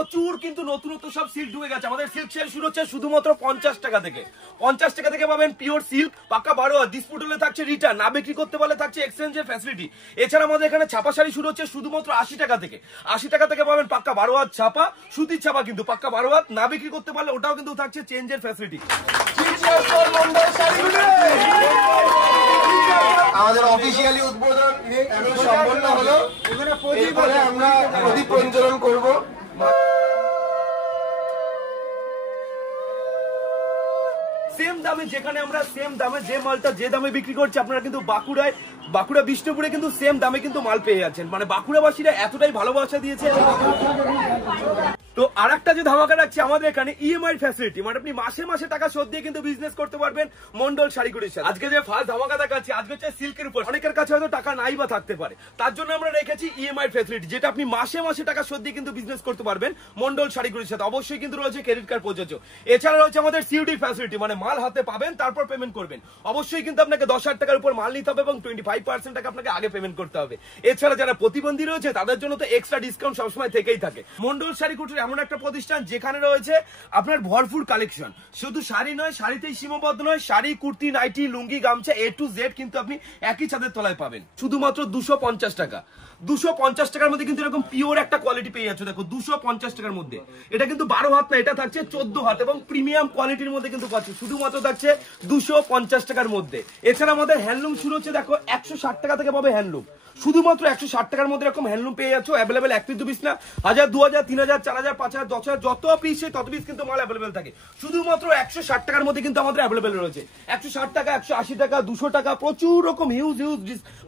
প্রচুর কিন্তু নতুনত্ব সব সিল্ক ঢুকে গেছে। আমাদের সিল্ক সেল শুরু হচ্ছে শুধুমাত্র 50 টাকা থেকে। 50 টাকা থেকে পাবেন পিওর সিল্ক, পাক্কা 12 ডিসপুট হলে থাকছে রিটার্ন, না বিক্রি করতে পারলে থাকছে এক্সচেঞ্জের ফ্যাসিলিটি। এছাড়া আমাদের এখানে ছাপা শাড়ি শুরু হচ্ছে শুধুমাত্র 80 টাকা থেকে। 80 টাকা থেকে পাবেন পাক্কা 12 হাত ছাপা, সুতির ছাপা কিন্তু পাক্কা 12 হাত, না বিক্রি করতে পারলে ওটাও কিন্তু থাকছে চেঞ্জের ফ্যাসিলিটি। আমাদের অফিসিয়ালি উদ্বোধন এখন সম্পন্ন হলো, এরপরে আমরা প্রদীপ প্রজ্বলন করব। সেম দামে, যেখানে আমরা সেম দামে যে মালটা যে দামে বিক্রি করছি, আপনারা কিন্তু বাঁকুড়া বিষ্ণুপুরে কিন্তু সেম দামে কিন্তু মাল পেয়ে যাচ্ছেন। মানে বাঁকুড়াবাসীরা এতটাই ভালোবাসা দিয়েছে। তো আরেকটা যে ধামাকা রাখছি আমাদের এখানে ইএমআই ফ্যাসিলিটি, মানে আপনি মাসে মাসে টাকা শোধ দিয়ে কিন্তু বিজনেস করতে পারবেন মন্ডল শাড়িগুলির সাথে। আজকে যে ফার্স্ট ধামাকা দেখাচ্ছি আজকে হচ্ছে সিল্কের উপর। অনেকের কাছে হয়তো টাকা নাই বা থাকতে পারে, তার জন্য আমরা রেখেছি ইএমআই ফ্যাসিলিটি, যেটা আপনি মাসে মাসে টাকা শোধ দিয়ে কিন্তু বিজনেস করতে পারবেন মন্ডল শাড়িগুলির সাথে। অবশ্যই কিন্তু রয়েছে ক্রেডিট কার্ড প্রযোজ্য। এছাড়া রয়েছে আমাদের সিউডি ফ্যাসিলিটি, মানে মাল হাতে পাবেন তারপর পেমেন্ট করবেন। অবশ্যই কিন্তু আপনাকে 10,000 টাকার উপর মাল নিতে হবে এবং 25% টাকা আপনাকে আগে পেমেন্ট করতে হবে। এছাড়া যারা প্রতিবন্ধী রয়েছে তাদের জন্য তো এক্সট্রা ডিসকাউন্ট সবসময় থেকেই থাকে। মন্ডল শাড়িকুটির এমন একটা প্রতিষ্ঠান যেখানে রয়েছে আপনার ভরপুর কালেকশন। শুধু শাড়ি নয়, শাড়িতেই সীমাবদ্ধ নয়, শাড়ি, কুর্তি, নাইটি, লুঙ্গি, গামছা A to Z কিন্তু আপনি একই ছাদের তলায় পাবেন শুধুমাত্র 250 টাকা। 250 টাকার মধ্যে কিন্তু এরকম পিওর একটা কোয়ালিটি পেয়ে যাচ্ছে। দেখো 250 টাকার মধ্যে এটা কিন্তু 12 হাত না, এটা থাকছে 14 হাত এবং প্রিমিয়াম কোয়ালিটির মধ্যে কিন্তু পাচ্ছি শুধুমাত্র থাকছে 250 টাকার মধ্যে। এছাড়া আমাদের হ্যান্ডলুম শুরু হচ্ছে দেখো 160 টাকা থেকে পাবে হ্যান্ডলুম। শুধুমাত্র 160 টাকার মধ্যে এরকম হ্যান্ডলুম পেয়ে যাচ্ছ। অ্যাভেলেবেল 1 পিস 2 পিস না, 1000 2000 3000 4000 5000 10000 যত পিস তত পিস কিন্তু মাল অ্যাভেলেবেল থাকে। শুধুমাত্র 160 টাকার মধ্যে কিন্তু আমাদের অ্যাভেলেবেল রয়েছে। 160 টাকা, 180 টাকা, 200 টাকা, প্রচুর রকম হিউজ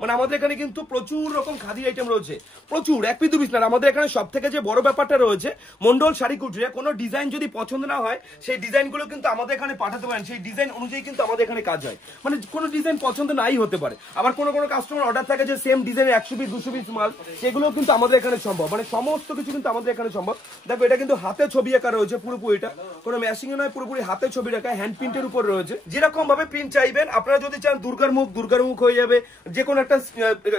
মানে আমাদের এখানে কিন্তু প্রচুর রকম খাদি আইটেম রয়েছে, প্রচুর 1 পিস 2 পিস না। আমাদের এখানে সব থেকে যে বড় ব্যাপারটা রয়েছে মন্ডল শাড়ি কুটিরে কোনো ডিজাইন যদি পছন্দ না হয় সেই ডিজাইনগুলো কিন্তু আমাদের এখানে পাঠাতে পারেন। সেই ডিজাইন অনুযায়ী কিন্তু আমাদের এখানে কাজ হয়। মানে কোনো ডিজাইন পছন্দ নাই হতে পারে, আবার কোনো কাস্টমার অর্ডার থাকে যে সেম ডিজাইনের 100 পিস 200 পিস মাল, সেগুলো কিন্তু আমাদের এখানে সম্ভব। মানে সমস্ত কিছু কিন্তু আমাদের এখানে সম্ভব। দেখো এটা কিন্তু হাতে ছবি আঁকা রয়েছে পুরোপুরি, এটা কোনো ম্যাচিং এ নয়, পুরোপুরি হাতে ছবি রাখা, হ্যান্ড প্রিন্টের উপর রয়েছে। যেরকম ভাবে প্রিন্ট চাইবেন আপনারা, যদি চান দুর্গার মুখ হয়ে যাবে, যে কোনো একটা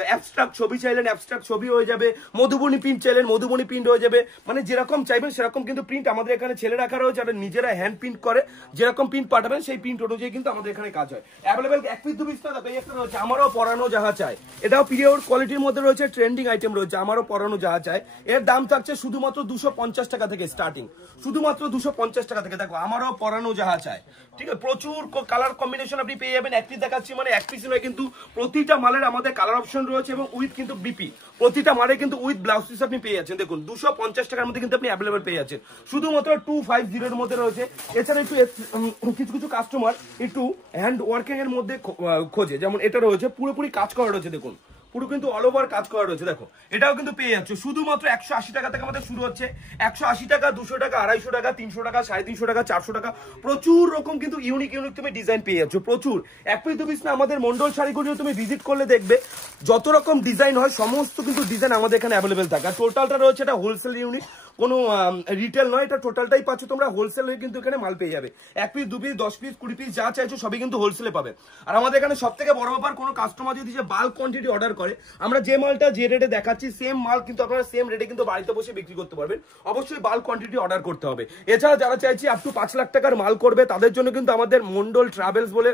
অ্যাবস্ট্রাক্ট ছবি চাইলেন অ্যাবস্ট্রাক্ট ছবি হয়ে যাবে, মধুবনী প্রিন্ট চাইলেন মধুবনী প্রিন্ট হয়ে যাবে। মানে যেরকম চাইবেন সেরকম কিন্তু প্রিন্ট আমাদের এখানে ছেলে রাখা রয়েছে, যারা নিজেরা হ্যান্ড প্রিন্ট করে, যেরকম প্রিন্ট পাঠাবেন সেই প্রিন্ট অনুযায়ী কিন্তু আমাদের এখানে কাজ হয়। অ্যাভেলেবেল 1 পিস 2 পিস না, তবে একটা রয়েছে আমারও পরানো যাহা চাই, এটাও পিরিয়ড কোয়ালিটির মধ্যে রয়েছে, ট্রেন্ডিং আইটেম রয়েছে আমারও পরানো যাহা চাই। এর দাম থাকছে শুধুমাত্র 250 টাকা থেকে স্টার্টিং, শুধুমাত্র 250 টাকা থেকে। দেখো আমারও পরানো যাহা চাই, ঠিক আছে, প্রচুর কালার কম্বিনেশন আপনি পেয়ে যাবেন। 1 পিস দেখাচ্ছি মানে 1 পিস নয়, কিন্তু প্রতিটা মালের আমাদের কালার অপশন রয়েছে এবং উইথ কিন্তু বিপি, প্রতিটা মালে কিন্তু উইথ ব্লাউজ পিস আপনি পেয়ে যাচ্ছেন। দেখুন 250 টাকার মধ্যে কিন্তু আপনি অ্যাভেলেবেল পেয়ে যাচ্ছেন, শুধুমাত্র 250 এর মধ্যে রয়েছে। এছাড়া একটু কিছু কাস্টমার একটু হ্যান্ড ওয়ার্কিং এর মধ্যে খোঁজে, যেমন এটা রয়েছে পুরোপুরি কাজ করা রয়েছে, দেখুন পুরো কিন্তু অল ওভার কাজ করা রয়েছে। দেখো এটাও কিন্তু পেয়ে যাচ্ছে শুধুমাত্র 180 টাকা থেকে আমাদের শুরু হচ্ছে। 180 টাকা, 200 টাকা, 250 টাকা, 300 টাকা, 350 টাকা, 400 টাকা, প্রচুর রকম কিন্তু ইউনিক তুমি ডিজাইন পেয়ে যাচ্ছ, প্রচুর। 1 পিস 2 পিস না, আমাদের মন্ডল শাড়িগুলো তুমি ভিজিট করলে দেখবে যত রকম ডিজাইন হয় সমস্ত কিন্তু ডিজাইন আমাদের এখানে অ্যাভেলেবেল থাকে। আর টোটালটা রয়েছে এটা হোলসেল ইউনিট, কোনো রিটেল নয়, এটা টোটালটাই পাচ্ছ তোমরা হোলসেল হয়ে কিন্তু এখানে মাল পেয়ে যাবে। 1 পিস 2 পিস 10 পিস 20 পিস যা চাইছো সবই কিন্তু হোলসেলে পাবে। আর আমাদের এখানে সব থেকে বড় ব্যাপার, কোনো কাস্টমার যদি যে বাল্ক কোয়ান্টিটি অর্ডার করে, আমরা যে মালটা যে রেটে দেখাচ্ছি সেম মাল কিন্তু আপনারা সেম রেটে কিন্তু বাড়িতে বসে বিক্রি করতে পারবেন। অবশ্যই বাল্ক কোয়ান্টিটি অর্ডার করতে হবে। এছাড়া যারা চাইছি আপ টু 5 লাখ টাকার মাল করবে, তাদের জন্য কিন্তু আমাদের মন্ডল ট্রাভেলস বলে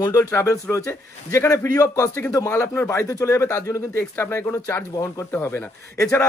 মন্ডল ট্রাভেলস রয়েছে, যেখানে ফ্রি অফ কস্টে কিন্তু মাল আপনার বাড়িতে চলে যাবে, তার জন্য কিন্তু এক্সট্রা আপনাকে কোনো চার্জ বহন করতে হবে না। এছাড়া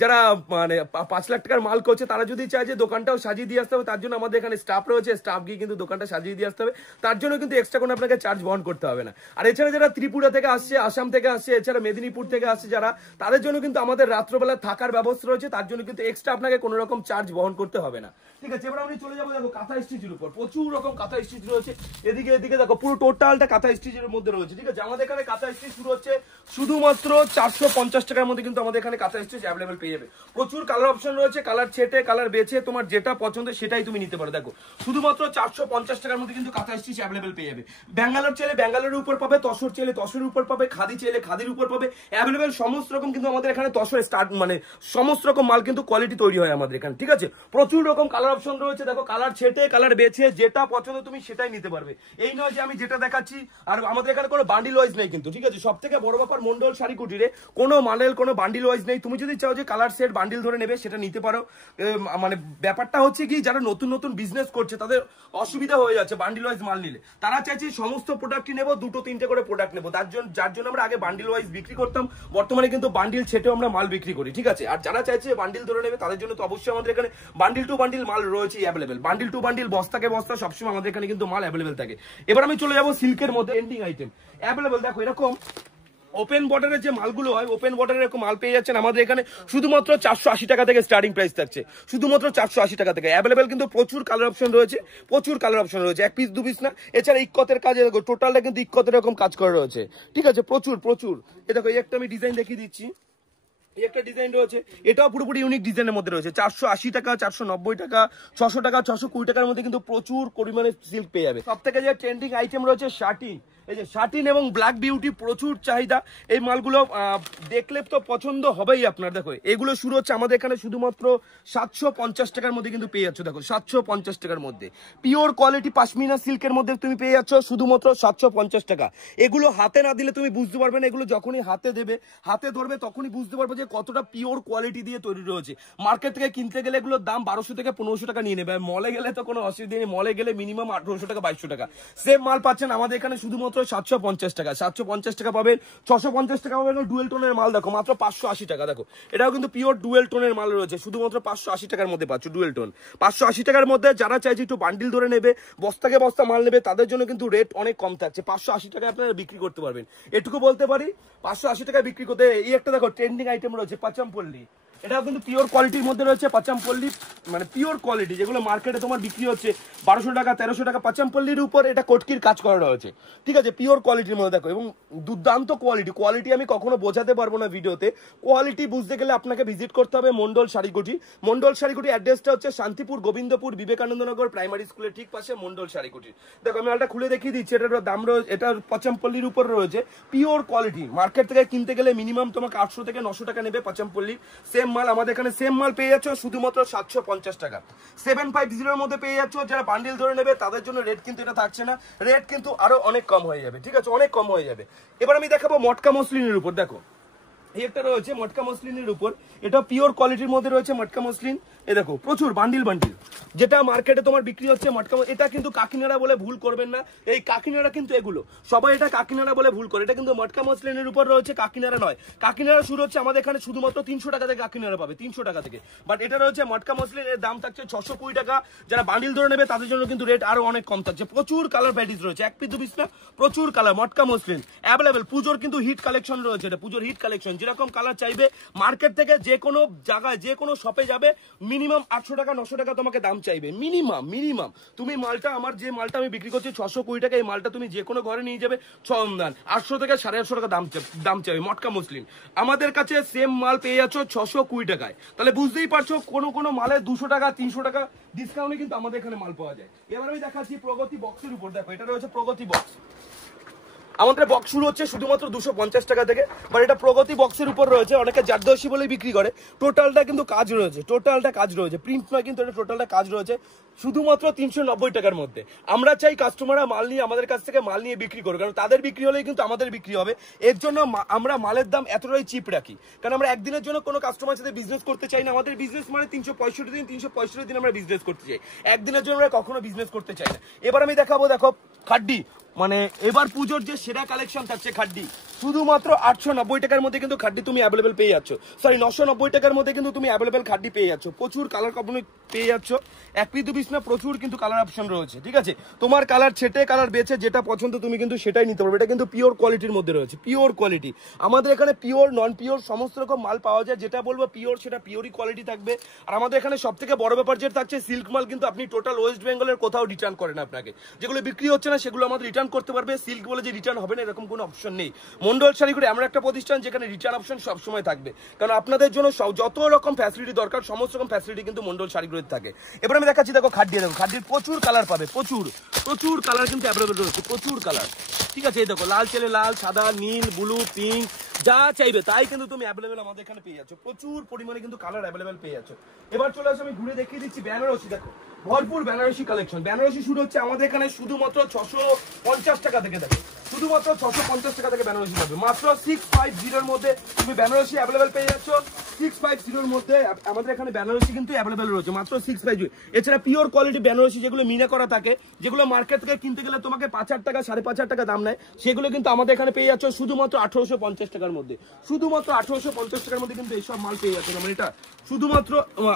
যারা মানে 5 লাখ টাকার মাল করছে, তারা যদি চায় যে দোকানটাও সাজিয়ে দিয়ে আসতে হবে, তার জন্য আমাদের এখানে স্টাফ রয়েছে, স্টাফ গিয়ে কিন্তু দোকানটা সাজিয়ে দিয়ে আসতে হবে, তার জন্য কিন্তু এক্সট্রা কোনো আপনাকে চার্জ বহন করতে হবে না। আর এছাড়া যারা ত্রিপুরা থেকে আসছে, আসাম থেকে আসছে, এছাড়া মেদিনীপুর থেকে আসছে যারা, তাদের জন্য কিন্তু আমাদের রাত্রবেলা থাকার ব্যবস্থা রয়েছে, তার জন্য কিন্তু এক্সট্রা আপনাকে কোনো রকম চার্জ বহন করতে হবে না। ঠিক আছে, এবার আমি চলে যাবো দেখো কাঁথা স্টিচের উপর। প্রচুর রকম কাঁথা স্টিচ রয়েছে, এদিকে দেখো পুরো টোটালটা কাঁথা স্টিচের মধ্যে রয়েছে। ঠিক আছে, আমাদের এখানে কাঁথা স্টিচ শুরু হচ্ছে শুধুমাত্র 450 টাকার মধ্যে কিন্তু আমাদের এখানে কাঁথা স্টিচ অ্যাভেলেবেল পেয়ে যাবে। প্রচুর কালার অপশন রয়েছে, কালার ছেটে কালার বেছে তোমার যেটা পছন্দ সেটাই তুমি নিতে পারো। দেখো শুধুমাত্র 450 টাকার মধ্যে কিন্তু কাঁথা স্টিচ অ্যাভেলেবেল পেয়ে যাবে। ব্যাঙ্গালোর চাইলে ব্যাঙ্গালোরের উপর পাবে, তসর চাইলে তসরের উপর পাবে, খাদি চাইলে খাদির উপর পাবে। অ্যাভেলেবেল সমস্ত রকম কিন্তু আমাদের এখানে তসর স্টার্ট মানে সমস্ত রকম মাল কিন্তু কোয়ালিটি তৈরি হয় আমাদের এখানে। ঠিক আছে, প্রচুর রকম কালার অপশন রয়েছে। দেখো কালার ছেটে কালার বেছে যেটা পছন্দ তুমি সেটাই নিতে পারবে। এই নয় যে আমি যেটা যেটা দেখাচ্ছি। আর আমাদের এখানে কোনো বান্ডিল ওয়াইজ নেই কিন্তু, ঠিক আছে? সব থেকে বড় ব্যাপার মন্ডল শাড়ি কুটিরে কোনো মালের কোনো বান্ডিল ওয়াইজ নেই। তুমি যদি চাও যে কালার সেট বান্ডিল ধরে নেবে সেটা নিতে পারো। মানে ব্যাপারটা হচ্ছে কি, যারা নতুন নতুন বিজনেস করছে তাদের অসুবিধা হয়ে যাচ্ছে বান্ডিল ওয়াইজ মাল নিলে। তারা চাইছে সমস্ত প্রোডাক্টই নেবো, 2-3টে করে প্রোডাক্ট নেবো। যার জন্য আমরা আগে বান্ডিল ওয়াইজ বিক্রি করতাম, বর্তমানে কিন্তু বান্ডিল ছেটেও আমরা মাল বিক্রি করি, ঠিক আছে? আর যারা চাইছে বান্ডিল ধরে নেবে তাদের জন্য তো অবশ্যই আমাদের এখানে বান্ডিল টু বান্ডিল মাল রয়েছে অ্যাভেলেবেল। বান্ডিল টু বান্ডিল, বস্তাকে বস্তা সবসময় আমাদের এখানে কিন্তু মাল অ্যাভেলেবেল থাকে। এবার আমি চলে যাবো সিল্কের মধ্যে। এন্ডিং আইটেম অ্যাভেলেবেল, দেখো এরকম ওপেন বর্ডারের যে মালগুলো হয়, ওপেন বর্ডারের এরকম মাল পেয়ে যাচ্ছেন আমাদের এখানে শুধুমাত্র 480 টাকা থেকে স্টার্টিং প্রাইস থাকছে, শুধুমাত্র 480 টাকা থেকে অ্যাভেলেবেল। কিন্তু প্রচুর কালার অপশন রয়েছে, প্রচুর কালার অপশন রয়েছে, 1 পিস 2 পিস না। এছাড়া ইক্কতের কাজে দেখো টোটালটা কিন্তু ইক্কতের এরকম কাজ করা রয়েছে, ঠিক আছে? প্রচুর প্রচুর। এই দেখো এই একটা আমি ডিজাইন দেখিয়ে দিচ্ছি, একটা ডিজাইন রয়েছে, এটাও পুরোপুরি ইউনিক ডিজাইনের মধ্যে রয়েছে। 480 টাকা, 490 টাকা, 600 টাকা, 620 টাকার মধ্যে কিন্তু প্রচুর পরিমাণে সিল্ক পেয়ে যাবে। সব থেকে যে ট্রেন্ডিং আইটেম রয়েছে শাটিন, এই যে শাটিন এবং ব্ল্যাক বিউটি, প্রচুর চাহিদা। এই মালগুলো দেখলে তো পছন্দ হবেই আপনার। দেখো এগুলো শুরু হচ্ছে আমাদের এখানে শুধুমাত্র 750 টাকার মধ্যে কিন্তু পেয়ে যাচ্ছ। দেখো 750 টাকার মধ্যে পিওর কোয়ালিটি পাশমিনা সিল্কের মধ্যে তুমি পেয়ে যাচ্ছ শুধুমাত্র 750 টাকা। এগুলো হাতে না দিলে তুমি বুঝতে পারবে না, এগুলো যখনই হাতে দেবে, হাতে ধরবে তখনই বুঝতে পারবে যে কতটা পিওর কোয়ালিটি দিয়ে তৈরি রয়েছে। মার্কেট থেকে কিনতে গেলে এগুলোর দাম 1200 থেকে 1500 টাকা নিয়ে নেবে। মলে গেলে তো কোনো অসুবিধা নেই, মলে গেলে মিনিমাম 1800 টাকা 2200 টাকা। সেম মাল পাচ্ছেন আমাদের এখানে শুধুমাত্র 750 টাকা। 750 টাকা পাবেন, 650 টাকা পাবেন। ডুয়েল টোনের মাল দেখো মাত্র 580 টাকা। দেখো এটাও কিন্তু পিওর ডুয়েল টোনের মাল রয়েছে, শুধুমাত্র 580 টাকার মধ্যে পাচ্ছ ডুয়েল টোন। 580 টাকার মধ্যে যারা চাইছে একটু বান্ডিল ধরে নেবে, বস্তাকে বস্তা মাল নেবে, তাদের জন্য কিন্তু রেট অনেক কম থাকছে। 580 টাকায় আপনারা বিক্রি করতে পারবেন, এটুকু বলতে পারি। 580 টাকায় বিক্রি করতে। এই একটা দেখো ট্রেন্ডিং আইটেম রয়েছে পাচামপল্লী, এটাও কিন্তু পিওর কোয়ালিটির মধ্যে রয়েছে। পাচামপল্লী মানে পিওর কোয়ালিটি, যেগুলো মার্কেটে তোমার বিক্রি হচ্ছে 1200 টাকা 1300 টাকা, পাচামপল্লীর উপর এটা কটকির কাজ করা রয়েছে, ঠিক আছে? পিওর কোয়ালিটির মধ্যে দেখো, এবং দুর্দান্ত কোয়ালিটি আমি কখনো বোঝাতে পারবো না ভিডিওতে। কোয়ালিটি বুঝতে গেলে আপনাকে ভিজিট করতে হবে মন্ডল শাড়িকুটি। মন্ডল শাড়িকুটি অ্যাড্রেসটা হচ্ছে শান্তিপুর গোবিন্দপুর বিবেকানন্দনগর প্রাইমারি স্কুলের ঠিক পাশে মন্ডল শাড়িকুটি। দেখো আমি আলটা খুলে দেখিয়ে দিচ্ছি, এটার দাম রয়েছে, এটা পাচামপল্লীর উপর রয়েছে পিওর কোয়ালিটি। মার্কেট থেকে কিনতে গেলে মিনিমাম তোমাকে 800 থেকে 900 টাকা নেবে পাচামপল্লীর। সেম মাল আমাদের এখানে সেম মাল পেয়ে যাচ্ছ শুধুমাত্র 750 টাকা। 750 এর মধ্যে পেয়ে যাচ্ছ। যারা বান্ডিল ধরে নেবে তাদের জন্য রেট কিন্তু এটা থাকছে না, রেট কিন্তু আরো অনেক কম হয়ে যাবে, ঠিক আছে? অনেক কম হয়ে যাবে। এবার আমি দেখাবো মটকা মসলিনের উপর। দেখো এই একটা রয়েছে মটকা মসলিনের উপর, এটা পিওর কোয়ালিটির মধ্যে রয়েছে মটকা মসলিন। এই দেখো প্রচুর বান্ডিল বান্ডিল, যেটা মার্কেটে তোমার বিক্রি হচ্ছে মটকা, এটা কিন্তু কাকিনাড়া বলে ভুল করবেন না। এই কাকিনাড়া কিন্তু এগুলো সবাই এটা কাকিনাড়া বলে ভুল করে, এটা কিন্তু মটকা মসলিনের উপর রয়েছে, কাকিনাড়া নয়। কাকিনাড়া শুরু হচ্ছে আমাদের এখানে শুধুমাত্র 300 টাকা থেকে কাকিনাড়া পাবে, 300 টাকা থেকে। বাট এটা রয়েছে মটকা মসলিন, এর দাম থাকছে 620 টাকা। যারা বান্ডিল ধরে নেবে তাদের জন্য কিন্তু রেট আরো অনেক কম থাকছে। প্রচুর কালার ভ্যারাইটিস রয়েছে, 1 পিস 2 পিস না, প্রচুর কালার। মটকা মসলিন অ্যাভেলেবেল, পুজোর কিন্তু হিট কালেকশন রয়েছে, এটা পুজোর হিট কালেকশন। যেরকম কালার চাইবে মার্কেট থেকে যে কোনো জায়গায় যে কোনো শপে যাবে মিনিমাম 800 টাকা 900 টাকা তোমাকে দাম চাইবে, মিনিমাম। তুমি মালটা, আমার যে মালটা আমি বিক্রি করছি 620 টাকা, এই মালটা তুমি যে কোনো ঘরে নিয়ে যাবে 800 থেকে 850 টাকা দাম চাইবে মটকা মসলিন। আমাদের কাছে সেম মাল পেয়ে যাচ্ছ 620 টাকায়। তাহলে বুঝতেই পারছো কোনো মালে 200 টাকা 300 টাকা ডিসকাউন্টে কিন্তু আমাদের এখানে মাল পাওয়া যায়। এবার আমি দেখাচ্ছি প্রগতি বক্সের উপর। দেখো এটা রয়েছে প্রগতি বক্স, আমাদের বক্স শুরু হচ্ছে শুধুমাত্র 250 টাকা থেকে। বাট এটা প্রগতি বক্সের উপর রয়েছে, অনেকে জারদর্শী বলে বিক্রি করে। টোটালটা কিন্তু কাজ রয়েছে, টোটালটা কাজ রয়েছে, প্রিন্ট নয় কিন্তু এটা টোটালটা কাজ রয়েছে শুধুমাত্র 390 টাকার মধ্যে। আমরা চাই কাস্টমাররা মাল নিয়ে আমাদের কাছ থেকে মাল নিয়ে বিক্রি করবে, কারণ তাদের বিক্রি হলেই কিন্তু আমাদের বিক্রি হবে। এর জন্য আমরা মালের দাম এতটাই চিপ রাখি, কারণ আমরা একদিনের জন্য কোনো কাস্টমার সাথে বিজনেস করতে চাই না। আমাদের বিজনেস মানে 365 দিন আমরা বিজনেস করতে চাই, একদিনের জন্য আমরা কখনো বিজনেস করতে চাই না। এবার আমি দেখাবো, দেখো খাড্ডি, মানে এবার পুজোর যে সেরা কালেকশন থাকছে খাড্ডি, শুধুমাত্র 890 টাকার মধ্যে কিন্তু খাড্ডি তুমি অ্যাভেলেবেল পেয়ে যাচ্ছ। 990 টাকার মধ্যে কিন্তু তুমি অ্যাভেলেবেল খাড্ডি পেয়ে যাচ্ছ। প্রচুর কালার কম্বিনেশন পেয়ে যাচ্ছ, 1 পিস 2 পিস না, প্রচুর কিন্তু কালার অপশন রয়েছে, ঠিক আছে? তোমার কালার ছেটে কালার বেছে যেটা পছন্দ তুমি কিন্তু সেটাই নিতে পারবে। এটা কিন্তু পিওর কোয়ালিটির মধ্যে রয়েছে, পিওর কোয়ালিটি। আমাদের এখানে পিওর নন পিওর সমস্ত রকম মাল পাওয়া যায়, যেটা বলবো পিওর সেটা পিওরই কোয়ালিটি থাকবে। আর আমাদের এখানে সব থেকে বড় ব্যাপার যেটা থাকছে, সিল্ক মাল কিন্তু আপনি টোটাল ওয়েস্ট বেঙ্গলের কোথাও রিটার্ন করেন, আপনাকে যেগুলো বিক্রি হচ্ছে না সেগুলো আমাদের রিটার্ন করতে পারবে। সিল্ক বলে যে রিটার্ন হবে না এরকম কোনো অপশন নেই। মন্ডল শাড়িগুলো এমন একটা প্রতিষ্ঠান যেখানে রিটার্ন অপশন সবসময় থাকবে, কারণ আপনাদের জন্য যত রকম ফ্যাসিলিটি দরকার সমস্ত রকম ফ্যাসিলিটি কিন্তু মন্ডল শাড়িগুলোতে থাকে। এবার আমি দেখাচ্ছি, দেখো খাড্ডি, দেখো খাড্ডির প্রচুর কালার পাবে, প্রচুর কালার কিন্তু অ্যাভেলেবেল রয়েছে, প্রচুর কালার, ঠিক আছে? এই দেখো লাল চেলে লাল, সাদা, নীল, ব্লু, পিঙ্ক, যা চাইবে তাই কিন্তু তুমি অ্যাভেলেবেল আমাদের এখানে পেয়ে যাচ্ছ। প্রচুর পরিমাণে কিন্তু কালার অ্যাভেলেবেল পেয়ে যাচ্ছ। এবার চলে আসো, আমি ঘুরে দেখিয়ে দিচ্ছি বেনারসি। দেখো ভরপুর বেনারসি কালেকশন। বেনারসি শুরু হচ্ছে আমাদের এখানে শুধুমাত্র 650 টাকা থেকে। দেখো শুধুমাত্র 650 টাকা থেকে বেনারসি পাবে। মাত্র 650 মধ্যে তুমি বেনারসি অ্যাভেলেবেল পেয়ে যাচ্ছ। 650 মধ্যে আমাদের এখানে বেনারসি কিন্তু অ্যাভেলেবেল রয়েছে মাত্র 650। এছাড়া পিওর কোয়ালিটি বেনারসি যেগুলো মিনা করা থাকে, যেগুলো মার্কেট থেকে কিনতে গেলে তোমাকে 5,000 টাকা 5,500 টাকা দাম নেয়, সেগুলো কিন্তু আমাদের এখানে পেয়ে যাচ্ছ শুধুমাত্র 1850 টাকার মধ্যে। শুধুমাত্র 1850 টাকার মধ্যে কিন্তু এইসব মাল পেয়ে যাচ্ছ। মানে এটা শুধুমাত্র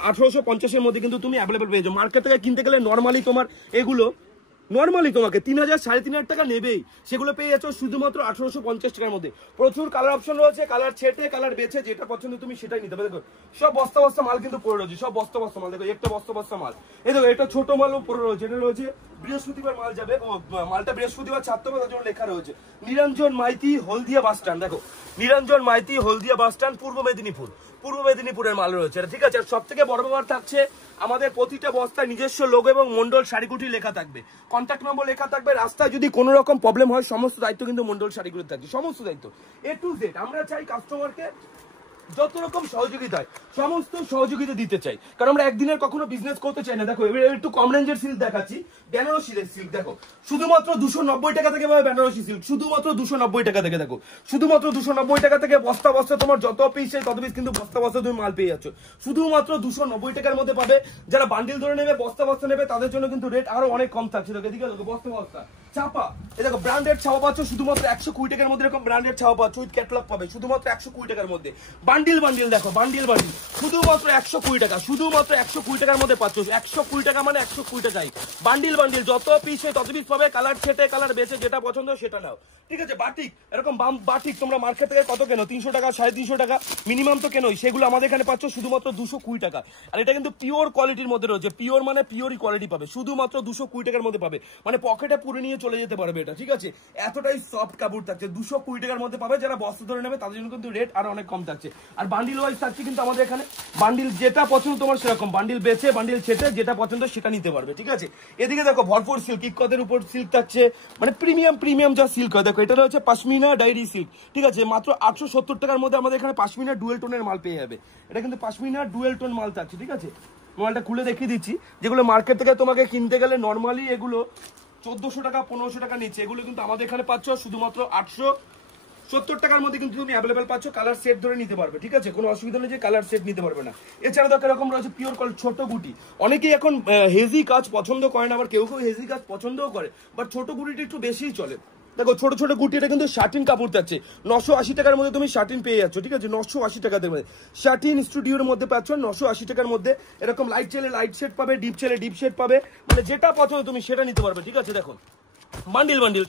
1850 মধ্যে কিন্তু তুমি অ্যাভেলেবেল পেয়ে যাও। মার্কেট থেকে কিনতে গেলে নর্মালি তোমার এগুলো নর্মালি তোমাকে 3,000 3,500 টাকা নেবেই, সেগুলো পেয়ে যাচ্ছ শুধুমাত্র 1850 টাকার মধ্যে। প্রচুর কালার অপশন রয়েছে, কালার ছেটে কালার বেছে যেটা পছন্দ তুমি সেটাই নিতে পারবে। দেখো সব বস্তা বস্তা মাল কিন্তু পড়ে রয়েছে, সব বস্তা বস্তা মাল। দেখো একটা বস্তা বস্তা মাল, এই দেখো এটা ছোট মালও পড়ে রয়েছে। এটা রয়েছে বৃহস্পতিবার মাল যাবে, মালটা বৃহস্পতিবার ছাড়তে হবে, তার জন্য লেখা রয়েছে নিরঞ্জন মাইতি হলদিয়া বাস স্ট্যান্ড। দেখো নিরঞ্জন মাইতি হলদিয়া বাস স্ট্যান্ড, পূর্ব মেদিনীপুরের মাল রয়েছে, ঠিক আছে। আর সব থেকে বড় ব্যাপার থাকছে আমাদের প্রতিটা বস্তায় নিজস্ব লোগো এবং মন্ডল শাড়িকুটি লেখা থাকবে, কন্ট্যাক্ট নম্বর লেখা থাকবে। রাস্তায় যদি কোনো রকম প্রবলেম হয় সমস্ত দায়িত্ব কিন্তু মন্ডল শাড়িগুলোর থাকবে, সমস্ত দায়িত্ব A to Z। আমরা চাই কাস্টমারকে যত রকম সহযোগিতা সমস্ত সহযোগিতা দিতে চাই, কারণ আমরা একদিনের কখনো বিজনেস করতে চাই না। দেখো এবার একটু কম রেঞ্জের সিল্ক দেখাচ্ছি, বেনারসি সিল্ক। দেখো শুধুমাত্র 290 টাকা থেকে পাবে বেনারসি সিল্ক, শুধুমাত্র 290 টাকা থেকে। দেখো শুধুমাত্র 290 টাকা থেকে বস্তা বস্তা তোমার যত পিস চাই তত পিস কিন্তু বস্তা বস্তা তুমি মাল পেয়ে যাচ্ছ শুধুমাত্র 290 টাকার মধ্যে পাবে। যারা বান্ডিল ধরে নেবে, বস্তা বস্তা নেবে, তাদের জন্য কিন্তু রেট আরো অনেক কম থাকছে। দেখো এদিকে দেখো বস্তা বস্তা ছাপা, এই দেখো ব্র্যান্ডেড ছাপা পাচ্ছ শুধুমাত্র 120 টাকার মধ্যে। এরকম ব্র্যান্ডেড ছাপা পাচ্ছ উইথ ক্যাটালগ পাবে শুধুমাত্র 120 টাকার মধ্যে। বান্ডিল দেখো বান্ডিল শুধুমাত্র 120 টাকা, শুধুমাত্র 120 টাকার মধ্যে পাচ্ছ। 120 টাকা মানে 120 টাকাই বান্ডিল যত পিসে তত পিস পাবে। কালার ছেটে কালার বেছে যেটা পছন্দ সেটা নাও, ঠিক আছে। বাটিক এরকম বাটিক তোমরা মার্কেট থেকে কত কেনো? 300 টাকা 350 টাকা মিনিমাম তো কেনোই, সেগুলো আমাদের এখানে পাচ্ছ শুধুমাত্র 220 টাকা। আর এটা কিন্তু পিওর কোয়ালিটির মধ্যে রয়েছে, পিওর মানে পিওরই কোয়ালিটি পাবে, শুধুমাত্র 220 টাকার মধ্যে পাবে। মানে পকেটে পুরে নিয়ে চলে যেতে পারবে এটা, ঠিক আছে। এতটাই সফট কাপড় থাকছে, 220 টাকার মধ্যে পাবে। যারা বস্তা ধরে নেবে তাদের জন্য কিন্তু রেট আরো অনেক কম থাকছে। আর বান্ডিল ওয়াইজ থাকছে কিন্তু আমাদের এখানে বান্ডিল যেটা পছন্দ তোমার সেরকম বান্ডিল বেছে বান্ডিল ছেটে যেটা পছন্দ সেটা নিতে পারবে, ঠিক আছে। এদিকে দেখো ভরপুর সিল্ক, ইকতের উপর সিল্ক থাকছে, মানে প্রিমিয়াম যা সিল্ক হয়। দেখো এটা হচ্ছে পশমিনা ডায়েরি সিল্ক, ঠিক আছে। মাত্র 870 টাকার মধ্যে আমাদের এখানে পশমিনা ডুয়েল টোনের মাল পেয়ে যাবে। এটা কিন্তু পশমিনা ডুয়েল টোন মাল থাকছে, ঠিক আছে। মালটা খুলে দেখিয়ে দিচ্ছি, যেগুলো মার্কেট থেকে তোমাকে কিনতে গেলে নর্মালি এগুলো 1400 টাকা 1500 টাকা নিচ্ছে, এগুলো কিন্তু আমাদের এখানে পাচ্ছ শুধুমাত্র 870 টাকার মধ্যে কিন্তু তুমি অ্যাভেলেবেল পাচ্ছ। কালার সেট ধরে নিতে পারবে, ঠিক আছে। কোনো অসুবিধা নেই যে কালার সেট নিতে পারবে না। এছাড়া দেখো এরকম রয়েছে পিওর কল ছোট গুটি। অনেকেই এখন হেভি কাজ পছন্দ করে না, আবার কেউ হেভি কাজ পছন্দও করে, বাট ছোট গুটিটা একটু বেশিই চলে। দেখো ছোট ছোট গুটি, এটা কিন্তু শার্টিন কাপড় যাচ্ছে 980 টাকার মধ্যে তুমি শার্টিন পেয়ে যাচ্ছ, ঠিক আছে। 980 টাকার মধ্যে শার্টিন স্টুডিওর মধ্যে পাচ্ছ 980 টাকার মধ্যে। এরকম লাইট চাইলে লাইট শেড পাবে, ডিপ চাইলে ডিপ শেড পাবে, মানে যেটা পছন্দ তুমি সেটা নিতে পারবে, ঠিক আছে। দেখো বান্ডিল